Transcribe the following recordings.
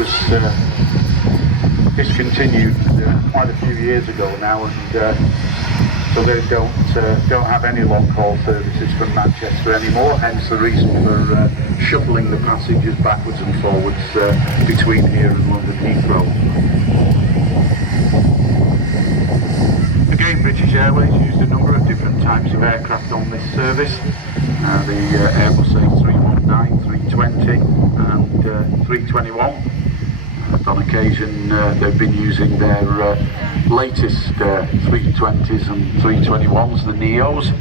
was discontinued quite a few years ago now, and so they don't have any long-haul services from Manchester anymore, hence the reason for shuffling the passengers backwards and forwards between here and London Heathrow. Again, British Airways used a number of different types of aircraft on this service. The Airbus A319, 320 and 321. And on occasion they've been using their latest 320s and 321s, the Neos.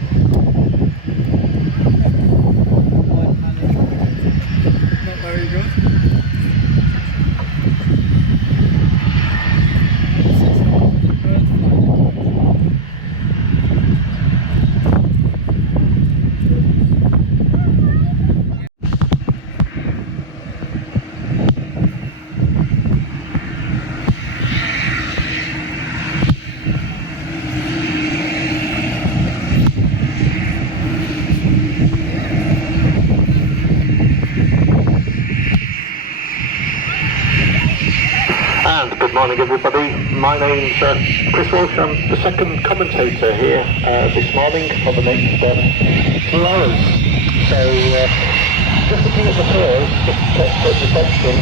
Not very good. Good morning everybody, my name's Chris Walsh. I'm the second commentator here this morning for the next 2 hours. So just looking at the tours, just at reception,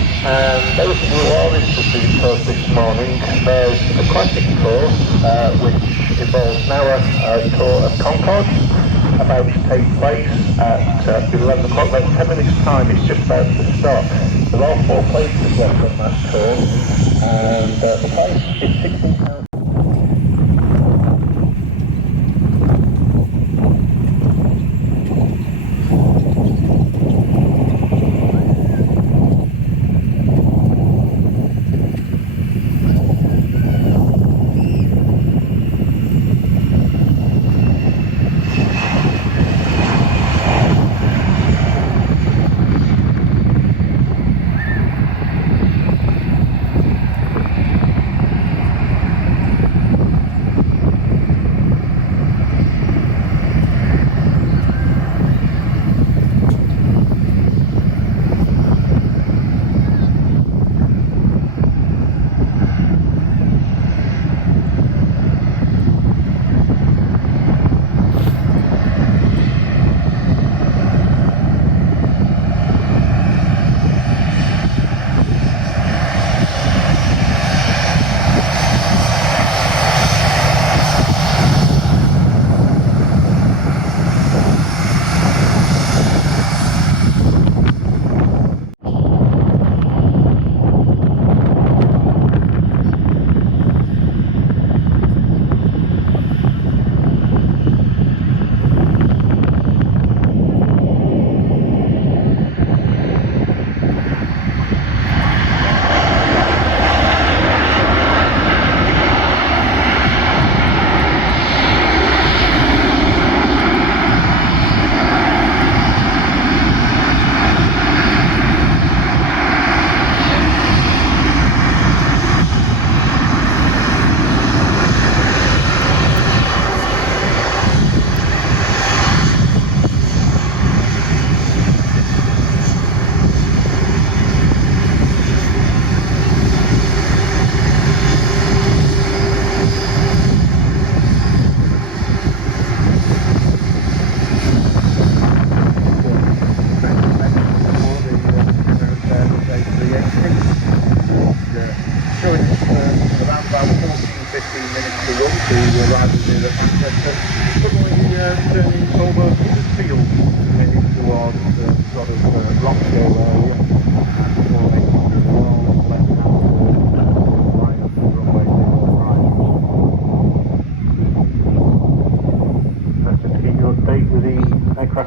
basically we're all interested in tours this morning. There's a classic tour which involves an hour tour of Concorde, about to take place at 11 o'clock, about 10 minutes time. It's just about to start. There are 4 places left on that tour, and the price is £16.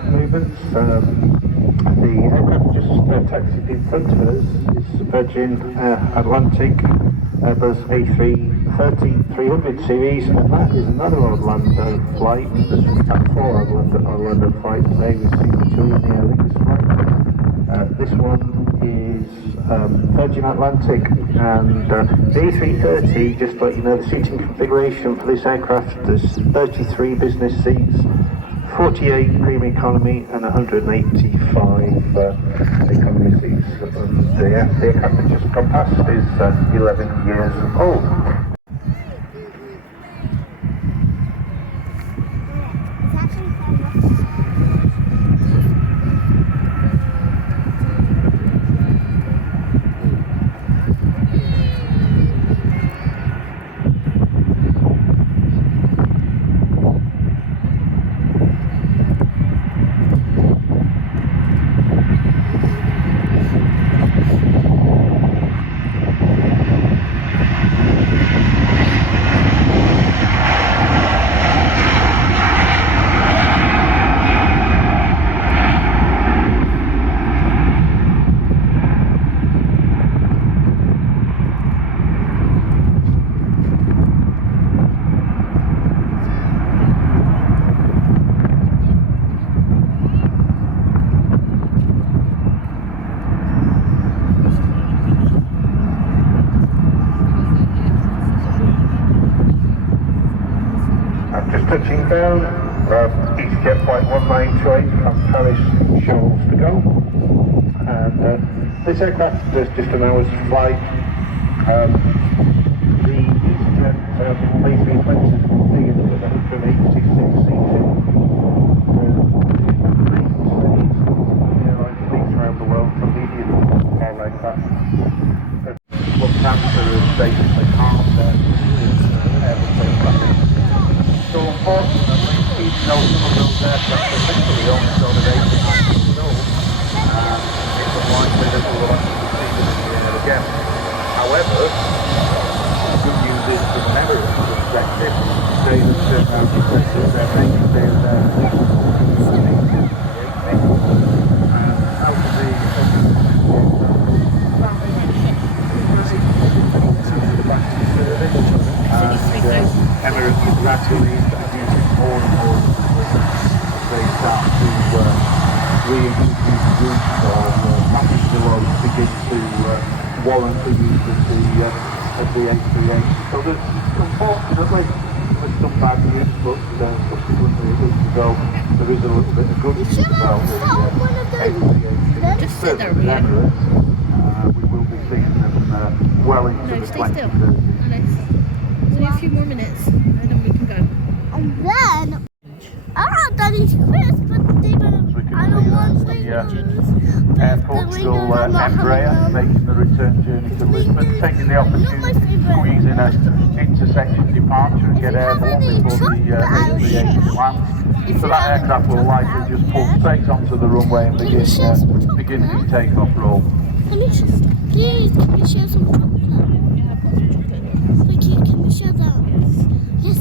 Movements. The aircraft just taxied in front of us is Virgin Atlantic Airbus A330-300 series, and that is another Orlando flight. There's in fact 4 Orlando flights today. We've seen the 2 in the Air Lingus flight. This one is Virgin Atlantic, and the A330, just to let you know, the seating configuration for this aircraft, there's 33 business seats, 48 premium economy and 185 economy seats. The aircraft that just gone past is 11 years old. Touching down, EasyJet Flight 1928 from Paris Charles de Gaulle, and this aircraft is just an hour's flight. The EasyJet basically flexes configured with 186 seats in airline fleets around the world for medium haul aircraft. Lufthansa is basically half their Airbus aircraft. So unfortunately, even though some of those aircraft are literally only sort of 8 to 9 years old, it's unlikely that we will actually see them in the air again. However, the good news is from an Emirates perspective, they have turned out to say that they're making their out of Emirates is gradually introducing more and more as they start to reintroduce routes or passenger loads begin to warrant the use of the A380. So there's, unfortunately, there's some bad news, but subsequently a week ago there is a little bit of good news about the A380. Just sit there, Emirates, we will be seeing them well into the 2030s. Only a few more minutes, and then we can go. And then, Daddy's crisp, but they I don't want the airport still Embraer making the return journey to Lisbon, taking the opportunity to squeeze in an intersection departure and get airborne before the A380 lands. So that aircraft will likely just pull straight onto the runway and begin its takeoff roll. Please, can we share some chocolate? Thank you, can we share that? Yes.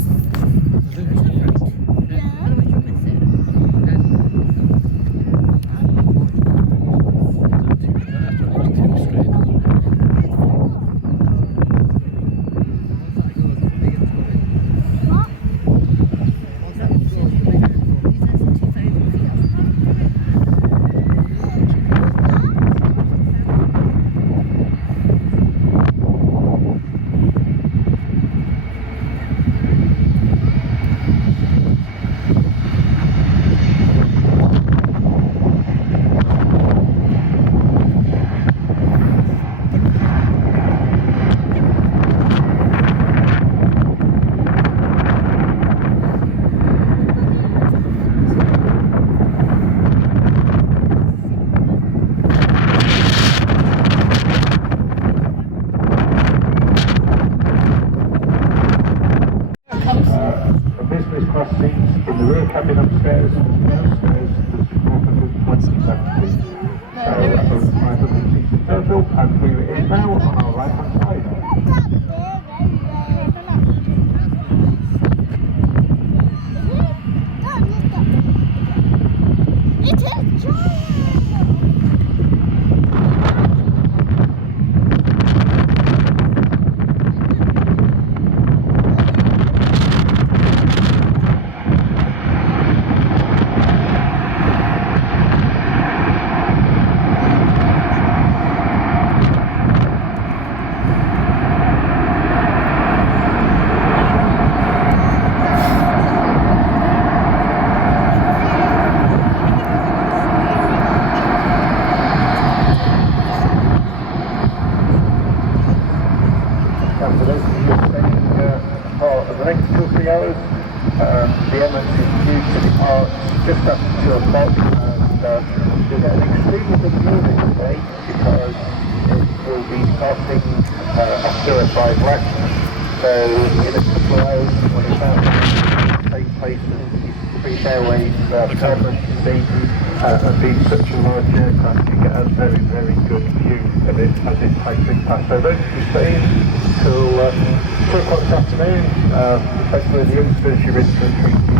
Class seats in the rear cabin upstairs and downstairs there's 427 seats. So 500 seats in total, and we are in now on our right hand side. It is giant! just after 2 o'clock, and you'll get an extremely good view this day because it will be starting after a 5 left. So in a couple of hours, when it's out in the same place as 3 fairways, Melbourne to see, and being such a large aircraft, you get a very, very good view of it as it cycling past. So don't be staying till 2 o'clock this afternoon. Hopefully the youngsters, you're in for a treat.